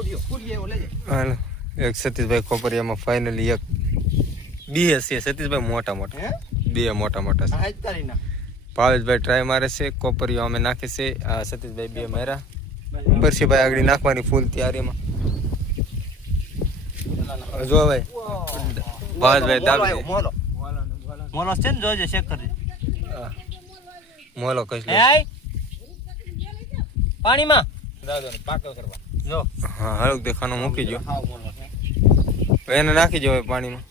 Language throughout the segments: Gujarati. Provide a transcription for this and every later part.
હાલો એક સતીશભાઈ કોપરિયામાં ફાઇનલી એક બે હશે સતીશભાઈ મોટા મોટા બે મોટા મોટા છે ભાવેશભાઈ ટ્રાય મારે છે કોપરિયો અમે નાખે છે આ સતીશભાઈ બે માર્યા બરસીભાઈ આગળ નાખવાની ફૂલ તૈયારીમાં જો ભાઈ ભાવેશભાઈ દાબી મોલો છે ને જોજો ચેક કરજો મોલો કઈ પાણીમાં દાદો ને પાકો કરવા જો હા હળક દેખાનો મૂકી જો એને નાખી જો પાણીમાં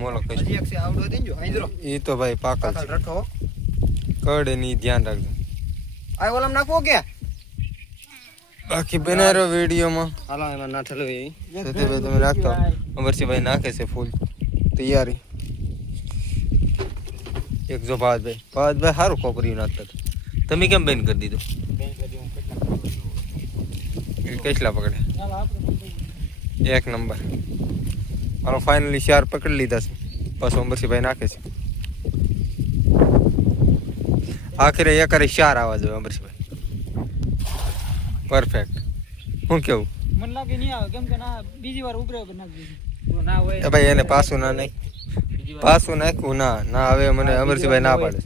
મોલો કઈ એક છે આવડો દેજો આંદરો ઈ તો ભાઈ પાકલ છે રઠો કડે ની ધ્યાન રાખજો આ ઓલમ નાખો કે બાકી બનારો વિડીયોમાં હાલો એમાં નાઠેલો એ સતીશભાઈ તમે નાખતો અમરસિંહભાઈ નાખે છે ફૂલ તૈયારી એક જો ભાવેશભાઈ સારું કોપરિયું નાખતા તમે કેમ બેન કરી દીધું કેટલા પકડે એક નંબર હાલો ફાઇનલી 4 પકડી લીધા છે બસ અમરસિંહભાઈ નાખે છે આખરે એકરે 4 આવવા જોઈએ અમરસિંહભાઈ પરફેક્ટ શું કેવું મન લાગે નહીં આવે કેમ કે ના બીજી વાર ઉભરે ઉપર નાખી દીધું ના હોય ભાઈ એને પાછું ના નહીં પાછું નાખ્યું ના હવે મને અમરસિંહભાઈ ના પાડે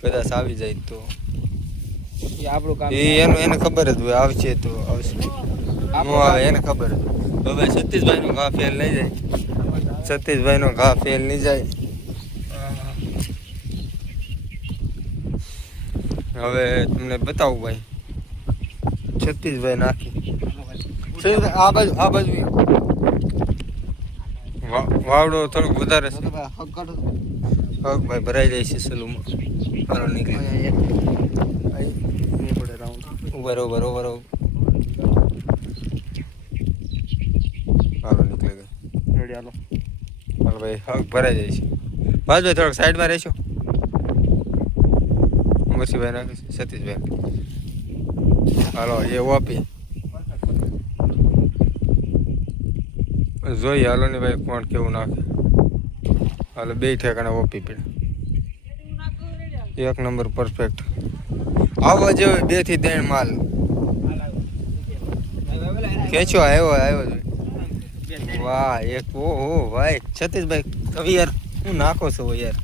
કદાચ આવી જાય તો આપણું કામ એને ખબર જ હોય આવશે તો આવશે નો આવે એને ખબર જ હવે સતીશભાઈ નો ઘા ફેલ નહીં જાય સતીશભાઈ નો ઘા ફેલ નહીં જાય હવે તમને બતાવું ભાઈ સતીશભાઈ નાખી આ બાજુ વાવડો થોડોક વધારે છે હક ભાઈ ભરાઈ જાય છે સલુમાં હાલો નીકળી ઉભર હાલો નીકળી ગઈ રેડી હાલો હાલો ભાઈ હક ભરાઈ જાય છે ભાઈ થોડોક સાઈડમાં રહેશો અમરસિંહભાઈ નાખે છે સતીશભાઈ હાલો એ ઓપી જોઈએ હાલો ને ભાઈ કોણ કેવું નાખે હાલો બે ઠેકાણે ઓપી પડે એક નંબર પરફેક્ટ આવો જેવો 2 થી 3 માલ ખેંચો આવ્યો વાહ એક ઓહો ભાઈ સતીશભાઈ હવે યાર હું નાખો છો યાર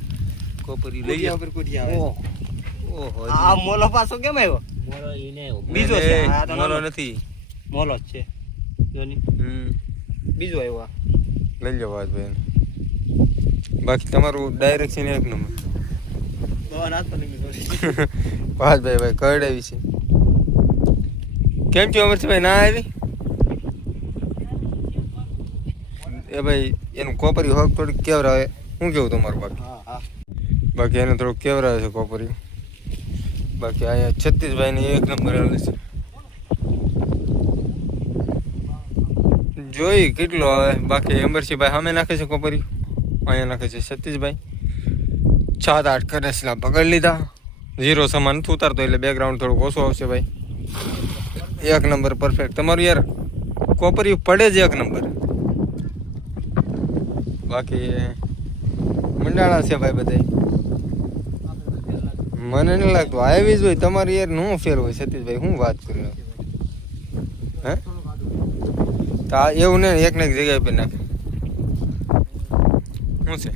કોપરી લઈ ઉપર કુડી આવે ઓહો આ મોલો પાછો કેમ આવ્યો મોલો ઈને બીજો છે આ તો મોલો નથી મોલો જ છે જોની બીજો આવ્યો લઈ લો ભાઈ બાકી તમારું ડાયરેક્શન એક નંબર ભાઈ કડ આવી છે કેમ છો અમરસિંહભાઈ ના આવી એ ભાઈ એનું કોપરી હોક થોડીક કેવરાવે શું કેવું તમારું બાકી એને થોડુંક કેવરાવે છે કોપરી બાકી અહીંયા સતીશભાઈની એક નંબર આવે છે જોઈ કેટલો આવે બાકી અમરસિંહભાઈ સામે નાખે છે કોપરી અહીંયા નાખે છે સતીશભાઈ 7-8 કરેસલા પકડી લીધા 0 સમાન નથી ઉતારતો એટલે બેકગ્રાઉન્ડ થોડુંક ઓછું આવશે ભાઈ એક નંબર પરફેક્ટ તમારું યાર કોપરી પડે જ એક નંબર બાકી મંડાણા છે ભાઈ બધા મને નહીં લાગતું આવી જ હોય તમારી યાર નું ફેર હોય સતીશભાઈ શું વાત કરી હે તો એવું ને એક ને એક જગ્યાએ પર નાખે શું છે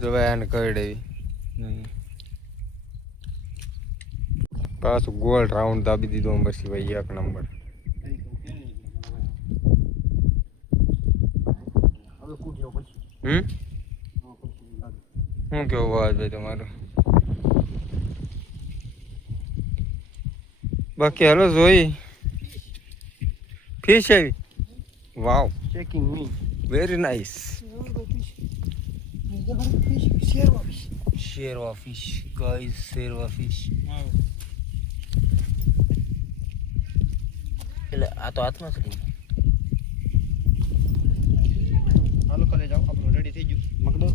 જો ભાઈ આને કઈ દેવી પાછું ગોળ રાઉન્ડ દાબી દીધો અમરસિંહભાઈ એક નંબર શું કેવું વાત ભાઈ તમારું બાકી હાલો જોઈ ફિશ આવી wow checking me very nice શેરવા ફિશ ગાઈસ શેરવા ફિશ એટલે આ તો હાથમાં છે હાલો કાલે જાઓ આપણું રેડી થઈ ગયું મકડો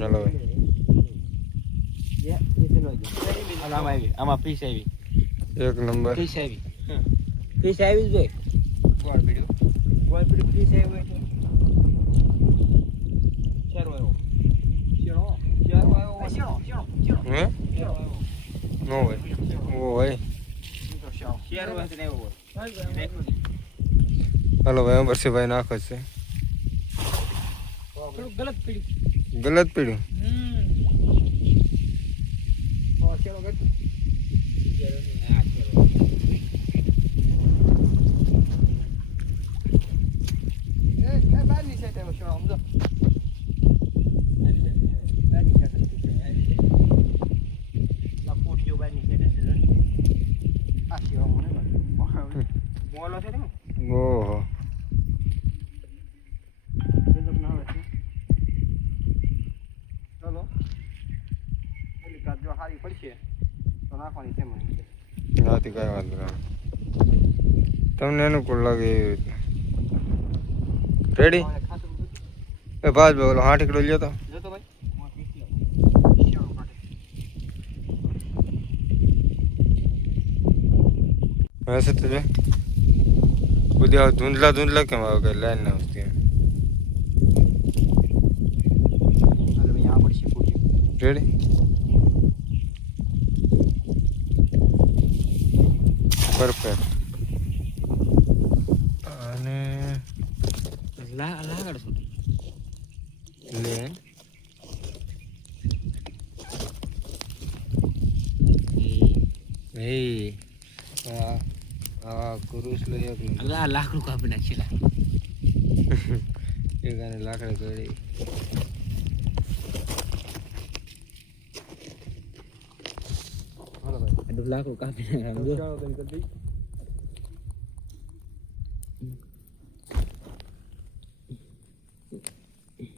ચાલો આમાં ફિશ આવી એક નંબર ફિશ આવી જ ભાઈ ગોળ પીડ્યું ફિશ આવી હે નો હોય હોય હાલો ભાઈ અમરસિંહભાઈ નાખે છે ગલત પીડી ગલત પીડ્યું ઓહો જો સારી પડશે તો નાખવાની છે મને નાથી કાંઈ વાંધો ના તમને અનુકૂળ લાગે એવી રીતે રેડી એ ભાજ ભાઈ ઓલો 8 કિલો લ્યો તો જોતો ભાઈ वैसे तो जो बुद्धि धुंधला धुंधला क्यों आओ गए लाइन ना उसकी यहाँ पर से पूछियो रेडी परफेक्ट અને લાગડ છું લે એ આ કુરુસ લે એક લાકડું કાપી નાખેલા એ ગાને લાકડે ગળી હાલો ભાઈ લાકડું કાપી નાખેલા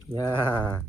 યા